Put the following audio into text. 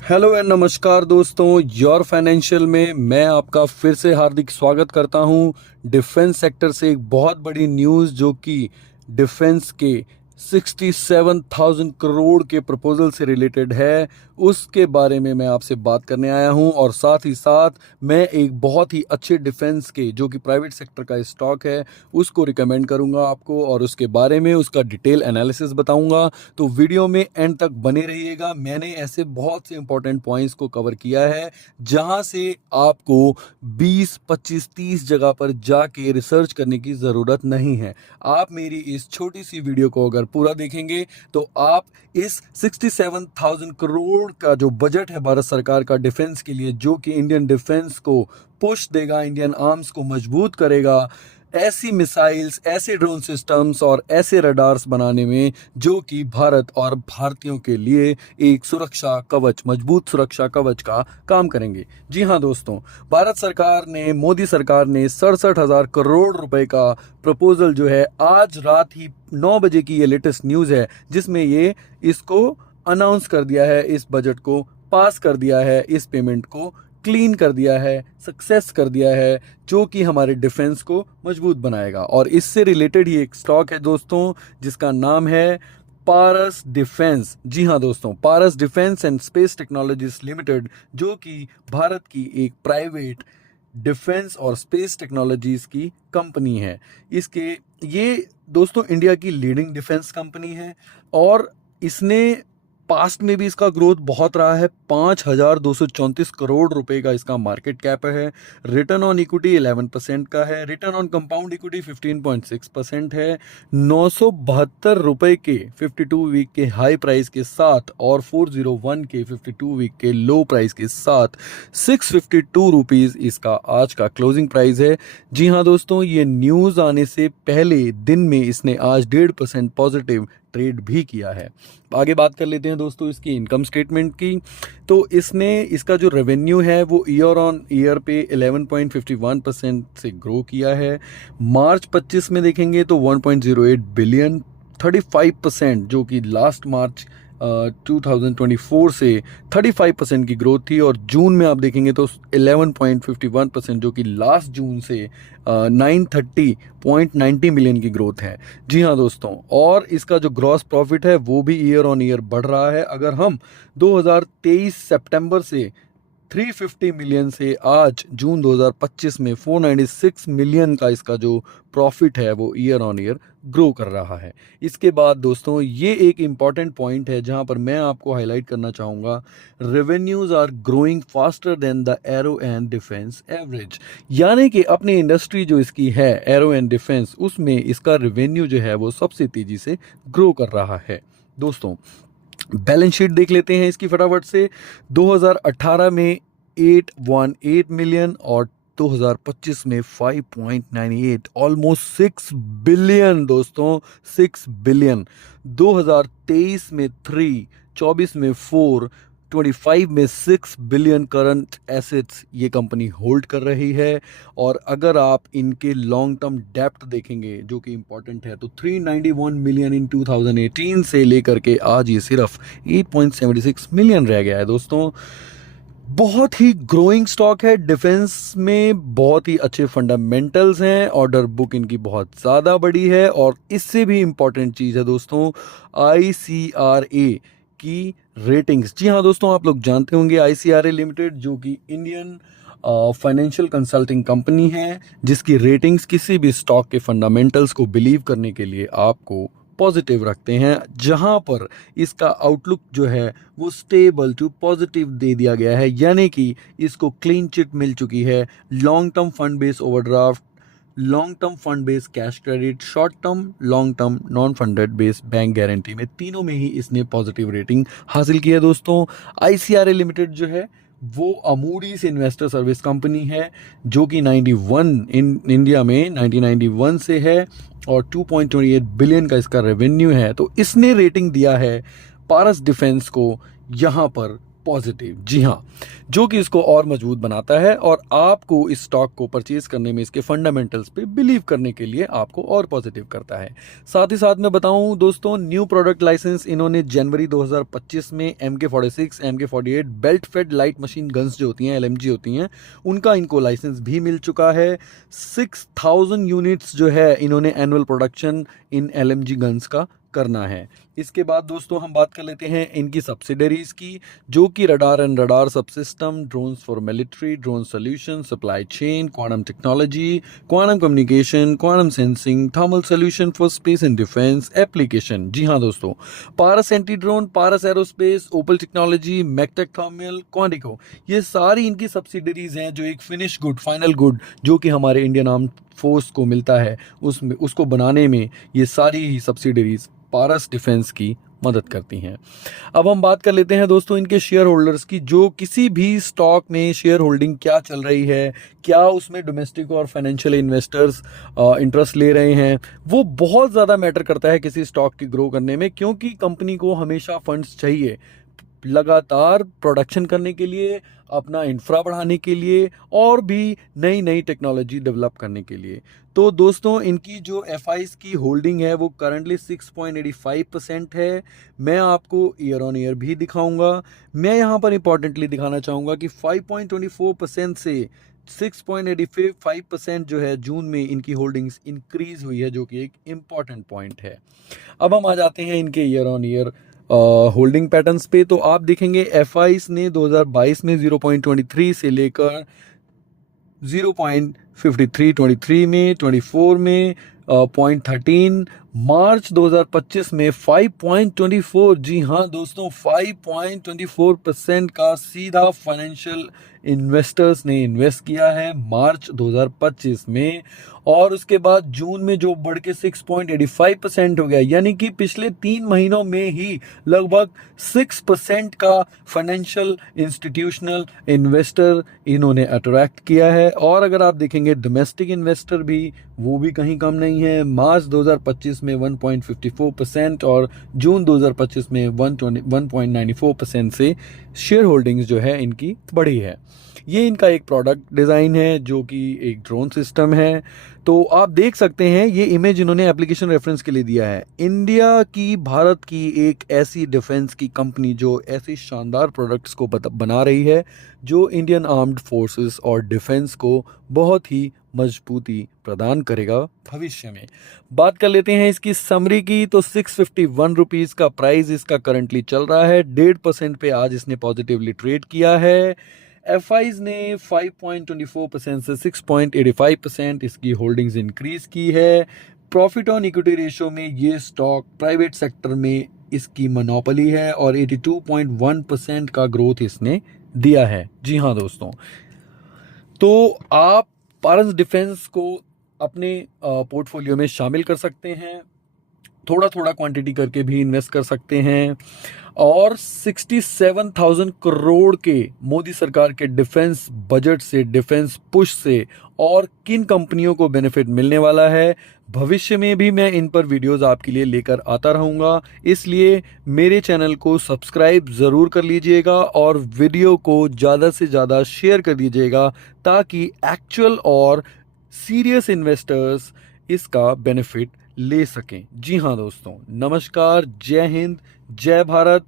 Hello and नमस्कार दोस्तों, your financial में मैं आपका फिर से हार्दिक स्वागत करता हूं। डिफेंस सेक्टर से एक बहुत बड़ी न्यूज़ जो कि डिफेंस के 67,000 करोड़ के प्रपोजल से रिलेटेड है, उसके बारे में मैं आपसे बात करने आया हूं। और साथ ही साथ मैं एक बहुत ही अच्छे डिफेंस के जो कि प्राइवेट सेक्टर का स्टॉक है उसको रिकमेंड करूंगा आपको, और उसके बारे में उसका डिटेल एनालिसिस बताऊंगा। तो वीडियो में एंड तक बने रहिएगा। मैंने ऐसे बहुत से इंपॉर्टेंट पॉइंट्स को कवर किया है जहां से आपको 20, 25, 30 जगह पर जाके रिसर्च करने की ज़रूरत नहीं है। आप मेरी इस छोटी सी वीडियो को अगर पूरा देखेंगे तो आप इस 67,000 करोड़ का जो बजट है भारत सरकार का डिफेंस के लिए, जो कि इंडियन डिफेंस को पुश देगा, इंडियन आर्म्स को मजबूत करेगा, ऐसी मिसाइल्स, ऐसे ड्रोन सिस्टम्स और ऐसे रडार्स बनाने में जो कि भारत और भारतीयों के लिए एक सुरक्षा कवच, मजबूत सुरक्षा कवच का काम करेंगे। जी हाँ दोस्तों, भारत सरकार ने, मोदी सरकार ने 67,000 करोड़ रुपए का प्रपोजल जो है, आज रात ही 9 बजे की ये लेटेस्ट न्यूज़ है जिसमें ये इसको अनाउंस कर दिया है, इस बजट को पास कर दिया है, इस पेमेंट को क्लीन कर दिया है, सक्सेस कर दिया है, जो कि हमारे डिफेंस को मजबूत बनाएगा। और इससे रिलेटेड ही एक स्टॉक है दोस्तों जिसका नाम है पारस डिफेंस। जी हाँ दोस्तों, Paras defence and space technologies limited, जो कि भारत की एक प्राइवेट डिफेंस और स्पेस टेक्नोलॉजीज की कंपनी है। इसके ये दोस्तों इंडिया की लीडिंग डिफेंस कंपनी है, और इसने पास्ट में भी इसका ग्रोथ बहुत रहा है। 5,234 करोड़ रुपए का इसका मार्केट कैप है। रिटर्न ऑन इक्विटी 11% का है। रिटर्न ऑन कंपाउंड इक्विटी 15.6% है। 972 रुपए के 52 वीक के हाई प्राइस के साथ और 401 के 52 वीक के लो प्राइस के साथ 652 रुपीज़ इसका आज का क्लोजिंग प्राइस है। जी हाँ दोस्तों, ये न्यूज़ आने से पहले दिन में इसने आज 1.5% पॉजिटिव ट्रेड भी किया है। आगे बात कर लेते हैं दोस्तों इसकी इनकम स्टेटमेंट की। तो इसका जो रेवेन्यू है वो ईयर ऑन ईयर पे 11.51% से ग्रो किया है। मार्च 25 में देखेंगे तो 1.08 बिलियन, 35% जो कि लास्ट मार्च 2024 से 35% की ग्रोथ थी। और जून में आप देखेंगे तो 11.51% जो कि लास्ट जून से 930.90 मिलियन की ग्रोथ है। जी हाँ दोस्तों, और इसका जो ग्रॉस प्रॉफिट है वो भी ईयर ऑन ईयर बढ़ रहा है। अगर हम 2023 सितंबर से 350 मिलियन से आज जून 2025 में 496 मिलियन का इसका जो प्रॉफिट है वो ईयर ऑन ईयर ग्रो कर रहा है। इसके बाद दोस्तों ये एक इम्पॉर्टेंट पॉइंट है जहां पर मैं आपको हाईलाइट करना चाहूँगा, revenues are growing faster than the aero and defence average. यानी कि अपनी इंडस्ट्री जो इसकी है एरो एंड डिफेंस, उसमें इसका रेवेन्यू जो है वो सबसे तेज़ी से ग्रो कर रहा है। दोस्तों बैलेंस शीट देख लेते हैं इसकी फटाफट से। 2018 में 818 मिलियन और 2025 में 5.98, ऑलमोस्ट 6 बिलियन दोस्तों, 6 बिलियन। 2023 में 3, 24 में 4, 25 में 6 बिलियन करंट एसेट्स ये कंपनी होल्ड कर रही है। और अगर आप इनके लॉन्ग टर्म डेप्ट देखेंगे जो कि इंपॉर्टेंट है, तो 391 मिलियन इन 2018 से लेकर के आज ये सिर्फ 8.76 मिलियन रह गया है दोस्तों। बहुत ही ग्रोइंग स्टॉक है। डिफेंस में बहुत ही अच्छे फंडामेंटल्स हैं। ऑर्डर बुक इनकी बहुत ज़्यादा बड़ी है। और इससे भी इम्पॉर्टेंट चीज़ है दोस्तों, ICRA की रेटिंग्स। जी हाँ दोस्तों, आप लोग जानते होंगे ICRA लिमिटेड जो कि इंडियन फाइनेंशियल कंसल्टिंग कंपनी है, जिसकी रेटिंग्स किसी भी स्टॉक के फंडामेंटल्स को बिलीव करने के लिए आपको पॉजिटिव रखते हैं, जहां पर इसका आउटलुक जो है वो स्टेबल टू पॉजिटिव दे दिया गया है। यानी कि इसको क्लीन चिट मिल चुकी है। Long term fund base overdraft, long term fund base cash credit, short term, long term non funded base bank guarantee में, तीनों में ही इसने पॉजिटिव रेटिंग हासिल की है दोस्तों। ICRA लिमिटेड जो है वो अमूडीज इन्वेस्टर सर्विस कंपनी है जो कि 91 इन इंडिया में 1991 से है, और 2.28 बिलियन का इसका रेवेन्यू है। तो इसने रेटिंग दिया है पारस डिफेंस को यहाँ पर पॉजिटिव, जी हाँ, जो कि इसको और मजबूत बनाता है और आपको इस स्टॉक को परचेज करने में इसके फंडामेंटल्स पे बिलीव करने के लिए आपको और पॉजिटिव करता है। साथ ही साथ मैं बताऊं दोस्तों, न्यू प्रोडक्ट लाइसेंस इन्होंने जनवरी 2025 में MK46, MK48 belt fed light machine guns जो होती हैं, LMG होती हैं, उनका इनको लाइसेंस भी मिल चुका है। 6000 यूनिट्स जो है इन्होंने annual production in LMG guns का करना है। इसके बाद दोस्तों हम बात कर लेते हैं इनकी सब्सिडरीज की, जो कि radar and radar subsystem, drones for military, drone solution, supply chain, quantum technology, quantum communication, quantum sensing, thermal solution for space and defence application. जी हाँ दोस्तों, Paras anti drone, Paras aerospace, opal technology, mactech thermal, quantico, ये सारी इनकी subsidiaries हैं जो एक finish good, final good जो कि हमारे इंडियन आर्म फोर्स को मिलता है, उसमें उसको बनाने में ये सारी ही सब्सिडरीज पारस डिफेंस की मदद करती हैं। अब हम बात कर लेते हैं दोस्तों इनके शेयर होल्डर्स की, जो किसी भी स्टॉक में शेयर होल्डिंग क्या चल रही है, क्या उसमें डोमेस्टिक और फाइनेंशियल इन्वेस्टर्स इंटरेस्ट ले रहे हैं, वो बहुत ज़्यादा मैटर करता है किसी स्टॉक की ग्रो करने में, क्योंकि कंपनी को हमेशा फंड्स चाहिए लगातार प्रोडक्शन करने के लिए, अपना इंफ्रा बढ़ाने के लिए और भी नई नई टेक्नोलॉजी डेवलप करने के लिए। तो दोस्तों इनकी जो FIs की होल्डिंग है वो करंटली 6.85% है। मैं आपको ईयर ऑन ईयर भी दिखाऊंगा। मैं यहाँ पर इंपॉर्टेंटली दिखाना चाहूँगा कि 5.24% से 6.85% जो है जून में इनकी होल्डिंग्स इंक्रीज हुई है, जो कि एक इम्पॉर्टेंट पॉइंट है। अब हम आ जाते हैं इनके year on year holding patterns पे। तो आप देखेंगे FIs ने 2022 में 0.23 से लेकर 0.53 23 में, 24 में 0.13, मार्च 2025 में 5.24, जी हाँ दोस्तों 5.24% का सीधा फाइनेंशियल इन्वेस्टर्स ने इन्वेस्ट किया है मार्च 2025 में। और उसके बाद जून में जो बढ़ के 6.85% हो गया, यानी कि पिछले 3 महीनों में ही लगभग 6% का फाइनेंशियल इंस्टीट्यूशनल इन्वेस्टर इन्होंने अट्रैक्ट किया है। और अगर आप देखेंगे डोमेस्टिक इन्वेस्टर भी, वो भी कहीं कम नहीं है। मार्च 2025 में 1.54% और जून 2025 में 1.94% से शेयर होल्डिंग्स जो है इनकी बढ़ी है। ये इनका एक प्रोडक्ट डिज़ाइन है जो कि एक ड्रोन सिस्टम है। तो आप देख सकते हैं ये इमेज इन्होंने एप्लीकेशन रेफरेंस के लिए दिया है। इंडिया की, भारत की एक ऐसी डिफेंस की कंपनी जो ऐसे शानदार प्रोडक्ट्स को बना रही है जो इंडियन आर्म्ड फोर्सेस और डिफेंस को बहुत ही मजबूती प्रदान करेगा भविष्य में। बात कर लेते हैं इसकी समरी की। तो 651 रुपीज़ का प्राइस इसका करंटली चल रहा है। 1.5% पे आज इसने पॉजिटिवली ट्रेड किया है। FIs ने 5.24% से 6.85% इसकी होल्डिंग्स इंक्रीज की है। प्रॉफिट ऑन इक्विटी रेशियो में ये स्टॉक प्राइवेट सेक्टर में इसकी मोनोपोली है और 82.1% का ग्रोथ इसने दिया है। जी हाँ दोस्तों, तो आप पारस डिफेंस को अपने पोर्टफोलियो में शामिल कर सकते हैं, थोड़ा थोड़ा क्वांटिटी करके भी इन्वेस्ट कर सकते हैं। और 67,000 करोड़ के मोदी सरकार के डिफेंस बजट से, डिफेंस पुश से और किन कंपनियों को बेनिफिट मिलने वाला है, भविष्य में भी मैं इन पर वीडियोस आपके लिए लेकर आता रहूँगा। इसलिए मेरे चैनल को सब्सक्राइब ज़रूर कर लीजिएगा और वीडियो को ज़्यादा से ज़्यादा शेयर कर दीजिएगा ताकि एक्चुअल और सीरियस इन्वेस्टर्स इसका बेनिफिट ले सकें। जी हाँ दोस्तों, नमस्कार, जय हिंद, जय भारत।